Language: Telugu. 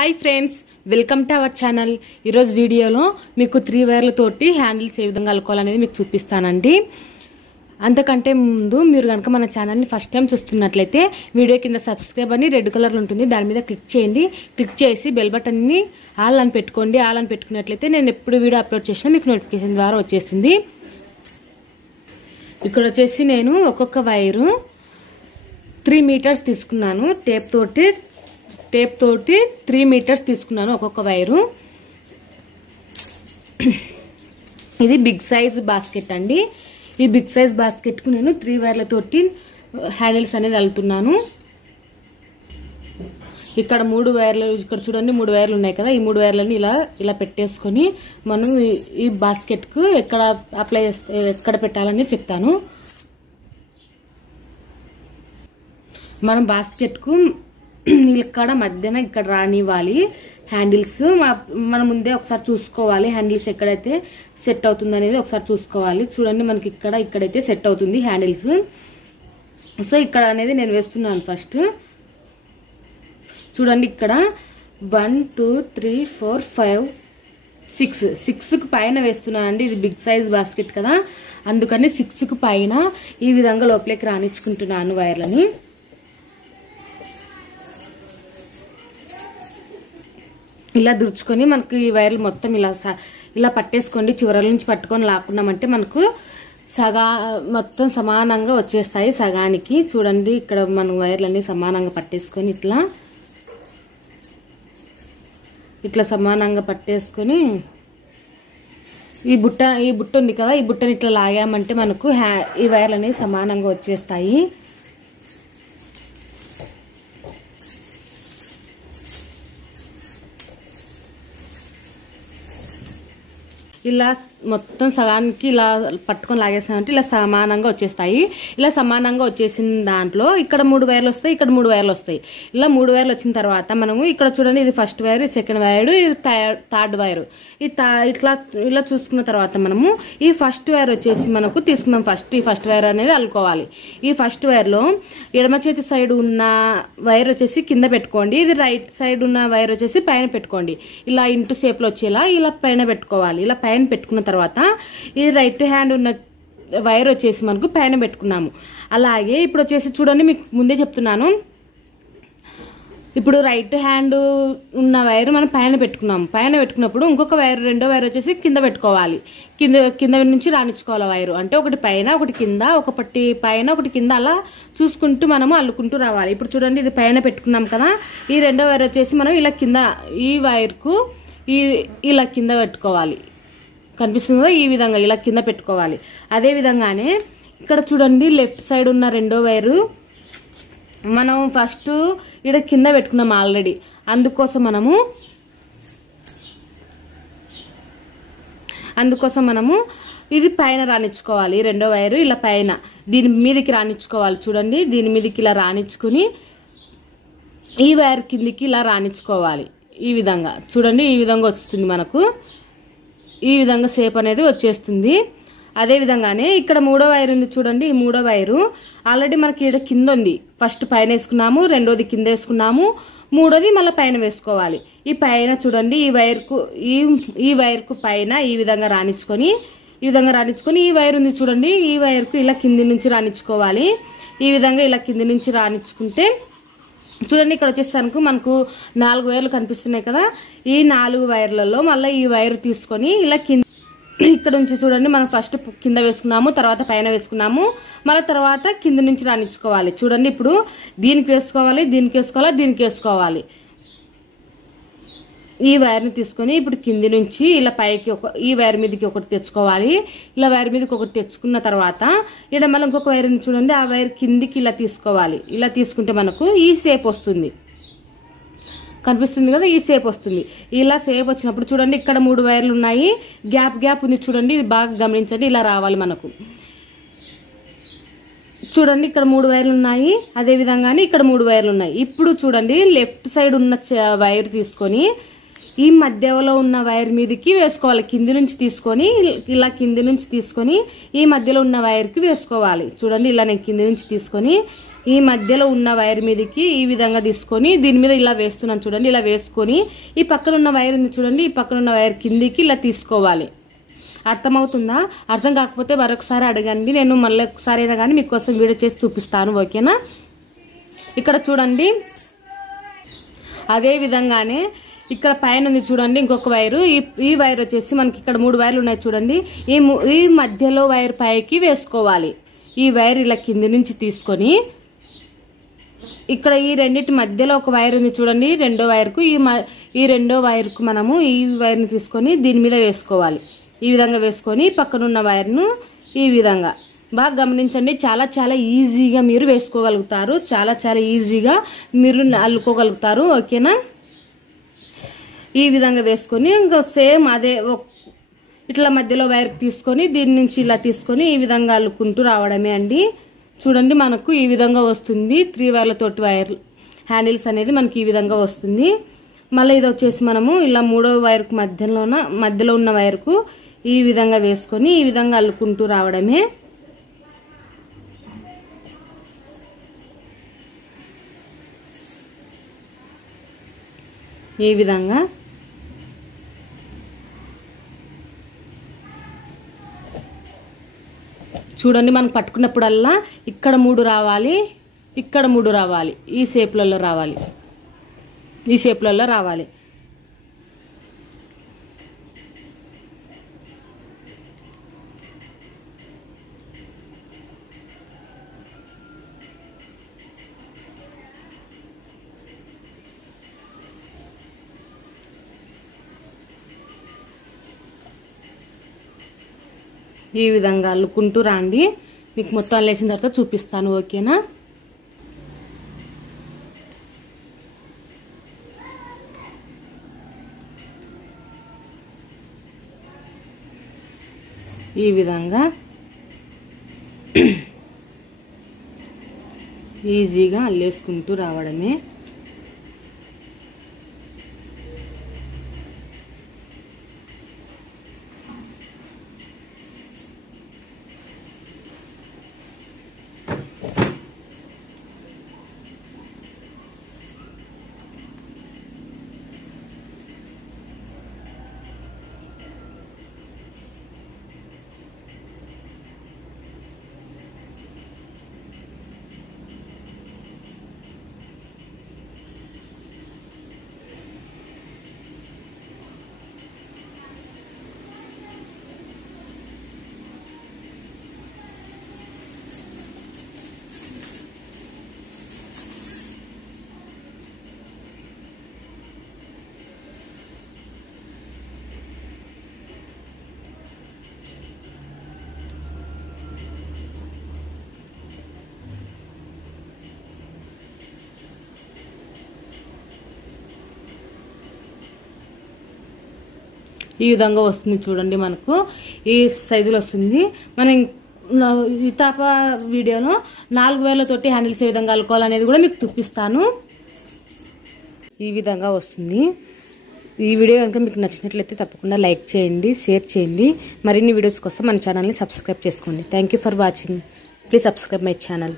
High friends welcome to our channel video मीकु 3 వైర్లతోటి హ్యాండిల్స్ ఏ విధంగా అల్లుకోవాలనేది మీకు చూపిస్తానండి। అంతకంటే ముందు మీరు గనుక మన ఛానల్ ని ఫస్ట్ టైం చూస్తున్నట్లయితే వీడియో కింద సబ్స్క్రైబ్ అని రెడ్ కలర్ లో ఉంటుంది దాని మీద క్లిక్ చేయండి। క్లిక్ చేసి బెల్ బటన్ ని ఆల్ అని పెట్టుకోండి। ఆల్ అని పెట్టుకున్నట్లయితే నేను ఎప్పుడు వీడియో అప్లోడ్ చేసినా మీకు నోటిఫికేషన్ ద్వారా వచ్చేస్తుంది। ఇక్కడ వచ్చేసి నేను ఒక్కొక్క వైర్ 3 మీటర్స్ తీసుకున్నాను। టేప్ తోటి 3 మీటర్స్ తీసుకున్నాను ఒక్కొక్క వైరు। ఇది బిగ్ సైజ్ బాస్కెట్ అండి। ఈ బిగ్ సైజ్ బాస్కెట్ కు నేను 3 వైర్లతోటి హ్యాండిల్స్ అనేది అల్లుతున్నాను। ఇక్కడ 3 వైర్లు ఇక్కడ చూడండి 3 వైర్లు ఉన్నాయి కదా। ఈ 3 వైర్లని ఇలా పెట్టేసుకొని మనం ఈ బాస్కెట్ కు ఎక్కడ పెట్టాలని చెప్తాను। మనం బాస్కెట్ కు ఇక్కడ మధ్యన ఇక్కడ రానివ్వాలి హ్యాండిల్స్। మనం ముందే ఒకసారి చూసుకోవాలి హ్యాండిల్స్ ఎక్కడైతే సెట్ అవుతుంది అనేది ఒకసారి చూసుకోవాలి। చూడండి మనకి ఇక్కడైతే సెట్ అవుతుంది హ్యాండిల్స్। సో ఇక్కడ అనేది నేను వేస్తున్నాను ఫస్ట్। చూడండి ఇక్కడ 1 2 3 4 5 6 కు పైన వేస్తున్నానండి। ఇది బిగ్ సైజ్ బాస్కెట్ కదా అందుకని 6 కు పైన ఈ విధంగా లోపలికి రానిచ్చుకుంటున్నాను వైర్లని। ఇలా దుర్చుకొని మనకు ఈ వైర్లు మొత్తం ఇలా పట్టేసుకోండి। చివరల నుంచి పట్టుకొని లాక్కున్నామంటే మనకు మొత్తం సమానంగా వచ్చేస్తాయి సగానికి। చూడండి ఇక్కడ మనం వైర్లన్నీ సమానంగా పట్టేసుకొని ఇట్లా సమానంగా పట్టేసుకొని ఈ బుట్ట ఉంది కదా ఈ బుట్టని ఇట్లా లాగామంటే మనకు ఈ వైర్లన్నీ సమానంగా వచ్చేస్తాయి। ఇలా మొత్తం సగానికి ఇలా పట్టుకొని లాగేసామంటే ఇలా సమానంగా వచ్చేస్తాయి। ఇలా సమానంగా వచ్చేసిన దాంట్లో ఇక్కడ 3 వైర్లు వస్తాయి ఇక్కడ 3 వైర్లు వస్తాయి। ఇలా 3 వైర్లు వచ్చిన తర్వాత మనము ఇక్కడ చూడండి ఇది ఫస్ట్ వైర్ సెకండ్ వైర్ ఇది థర్డ్ వైర్ ఇలా చూసుకున్న తర్వాత మనము ఈ ఫస్ట్ వైర్ వచ్చేసి మనకు తీసుకుందాం। ఈ ఫస్ట్ వైర్ అనేది అల్లుకోవాలి। ఈ ఫస్ట్ వైర్ లో ఎడమ చేతి సైడ్ ఉన్న వైర్ వచ్చేసి కింద పెట్టుకోండి। ఇది రైట్ సైడ్ ఉన్న వైర్ వచ్చేసి పైన పెట్టుకోండి। ఇలా ఇంటూ షేప్ లో వచ్చేలా ఇలా పైన పెట్టుకోవాలి। ఇలా పైన పెట్టుకున్న తర్వాత ఈ రైట్ హ్యాండ్ ఉన్న వైర్ వచ్చేసి మనకు పైన పెట్టుకున్నాము। అలాగే ఇప్పుడు వచ్చేసి చూడండి మీకు ముందే చెప్తున్నాను ఇప్పుడు రైట్ హ్యాండ్ ఉన్న వైర్ మనం పైన పెట్టుకున్నాము। పైన పెట్టుకున్నప్పుడు ఇంకొక వైర్ రెండో వైర్ వచ్చేసి కింద పెట్టుకోవాలి। కింద నుంచి రానిచ్చుకోవాలి వైరు అంటే ఒకటి పైన ఒకటి కింద ఒకటి పైన ఒకటి కింద అలా చూసుకుంటూ మనము అల్లుకుంటూ రావాలి। ఇప్పుడు చూడండి ఇది పైన పెట్టుకున్నాం కదా ఈ రెండో వైర్ వచ్చేసి మనం ఇలా కింద ఈ వైర్ కు ఇలా కింద పెట్టుకోవాలి। కనిపిస్తుందో ఈ విధంగా ఇలా కింద పెట్టుకోవాలి। అదే విధంగానే ఇక్కడ చూడండి లెఫ్ట్ సైడ్ ఉన్న రెండో వైరు మనం ఫస్ట్ ఇక్కడ కింద పెట్టుకున్నాం ఆల్రెడీ అందుకోసం మనము ఇది పైన రానిచ్చుకోవాలి। రెండో వైరు ఇలా పైన దీని మీదకి రానిచ్చుకోవాలి। చూడండి దీని మీదకి ఇలా రానిచ్చుకుని ఈ వైర్ కిందికి ఇలా రానిచ్చుకోవాలి। ఈ విధంగా చూడండి ఈ విధంగా వస్తుంది మనకు ఈ విధంగా షేప్ అనేది వచ్చేస్తుంది। అదే విధంగానే ఇక్కడ మూడో వైర్ ఉంది చూడండి ఈ మూడో వైరు ఆల్రెడీ మనకి ఇక్కడ కింద ఉంది ఫస్ట్ పైన వేసుకున్నాము రెండోది కింద వేసుకున్నాము మూడోది మళ్ళీ పైన వేసుకోవాలి। ఈ పైన చూడండి ఈ వైర్ కు పైన ఈ విధంగా రానిచ్చుకొని ఈ వైర్ ఉంది చూడండి ఈ వైర్ కు ఇలా కింది నుంచి రానిచ్చుకోవాలి। ఈ విధంగా ఇలా కింది నుంచి రానిచ్చుకుంటే చూడండి ఇక్కడ వచ్చేసరికి మనకు 4 వైర్లు కనిపిస్తున్నాయి కదా ఈ 4 వైర్లలో మళ్ళీ ఈ వైర్ తీసుకొని ఇలా ఇక్కడ నుంచి చూడండి మనం ఫస్ట్ కింద వేసుకున్నాము తర్వాత పైన వేసుకున్నాము మళ్ళీ తర్వాత కింద నుంచి రానిచ్చుకోవాలి। చూడండి ఇప్పుడు దీనికి వేసుకోవాలి ఈ వైర్ ని తీసుకొని ఇప్పుడు కింది నుంచి ఇలా పైకి ఈ వైర్ మీదకి ఒకటి తెచ్చుకోవాలి। ఇలా వైర్ మీదకి ఒకటి తెచ్చుకున్న తర్వాత ఇక్కడ మళ్ళీ ఇంకొక వైర్ ని చూడండి ఆ వైర్ కిందికి ఇలా తీసుకోవాలి। ఇలా తీసుకుంటే మనకు ఈ షేప్ వస్తుంది కనిపిస్తుంది కదా ఈ షేప్ వస్తుంది। ఇలా షేప్ వచ్చినప్పుడు చూడండి ఇక్కడ 3 వైర్లు ఉన్నాయి గ్యాప్ ఉంది చూడండి ఇది బాగా గమనించండి ఇలా రావాలి మనకు। చూడండి ఇక్కడ 3 వైర్లు ఉన్నాయి అదే విధంగానే ఇక్కడ 3 వైర్లు ఉన్నాయి। ఇప్పుడు చూడండి లెఫ్ట్ సైడ్ ఉన్న వైర్ తీసుకొని ఈ మధ్యలో ఉన్న వైర్ మీదకి వేసుకోవాలి। కింది నుంచి తీసుకొని ఈ మధ్యలో ఉన్న వైర్ కి వేసుకోవాలి। చూడండి ఇలా నేను కింది నుంచి తీసుకొని ఈ మధ్యలో ఉన్న వైర్ మీదకి ఈ విధంగా తీసుకొని దీని మీద ఇలా వేస్తున్నాను చూడండి. ఇలా వేసుకొని ఈ పక్కన ఉన్న వైర్ ఉంది చూడండి, ఈ పక్కన ఉన్న వైర్ కిందికి ఇలా తీసుకోవాలి. అర్థమవుతుందా? అర్థం కాకపోతే మరొకసారి అడగండి, నేను మళ్ళీ ఒకసారి అయినా కానీ మీకోసం వీడియో చేసి చూపిస్తాను. ఓకేనా? ఇక్కడ చూడండి, అదే విధంగానే ఇక్కడ పైన ఉంది చూడండి ఇంకొక వైరు. ఈ వైర్ వచ్చేసి మనకి ఇక్కడ 3 వైర్లు ఉన్నాయి చూడండి. ఈ మధ్యలో వైర్ పైకి వేసుకోవాలి. ఈ వైర్ ఇలా కింది నుంచి తీసుకొని ఇక్కడ ఈ రెండింటి మధ్యలో ఒక వైర్ ఉంది చూడండి, రెండో వైర్కు ఈ రెండో వైర్కు మనము ఈ వైర్ని తీసుకొని దీని మీద వేసుకోవాలి. ఈ విధంగా వేసుకొని పక్కనున్న వైర్ను ఈ విధంగా బాగా గమనించండి. చాలా చాలా ఈజీగా మీరు వేసుకోగలుగుతారు, చాలా చాలా ఈజీగా మీరు అల్లుకోగలుగుతారు. ఓకేనా? ఈ విధంగా వేసుకొని ఇంకా సేమ్ అదే ఇట్లా మధ్యలో వైర్ తీసుకొని దీని నుంచి ఇలా తీసుకొని ఈ విధంగా అల్లుకుంటూ రావడమే అండి. చూడండి, మనకు ఈ విధంగా వస్తుంది. 3 వైర్లతోటి వైర్ హ్యాండిల్స్ అనేది మనకి ఈ విధంగా వస్తుంది. మళ్ళీ ఇది వచ్చేసి మనము ఇలా 3వ వైర్కు మధ్యలో ఉన్న వైర్కు ఈ విధంగా వేసుకొని ఈ విధంగా అల్లుకుంటూ రావడమే. ఈ విధంగా చూడండి, మనం పట్టుకున్నప్పుడల్లా ఇక్కడ 3 రావాలి, ఇక్కడ 3 రావాలి, ఈ షేప్లలో రావాలి, ఈ షేప్లలో రావాలి. ఈ విధంగా అల్లుకుంటూ రాండి. మీకు మొత్తం అల్లేసిన తర్వాత చూపిస్తాను. ఓకేనా? ఈ విధంగా ఈజీగా అల్లేసుకుంటూ రావడమే. ఈ విధంగా వస్తుంది చూడండి, మనకు ఈ సైజులో వస్తుంది. మనం ఈ తాప వీడియోలో 4 వైర్లతోటి హ్యాండిల్స్ ఏ విధంగా అల్లుకోవాలనేది కూడా మీకు చూపిస్తాను. ఈ విధంగా వస్తుంది. ఈ వీడియో కనుక మీకు నచ్చినట్లయితే తప్పకుండా లైక్ చేయండి, షేర్ చేయండి. మరిన్ని వీడియోస్ కోసం మన ఛానల్ని సబ్స్క్రైబ్ చేసుకోండి. Thank you for watching. Please subscribe my channel.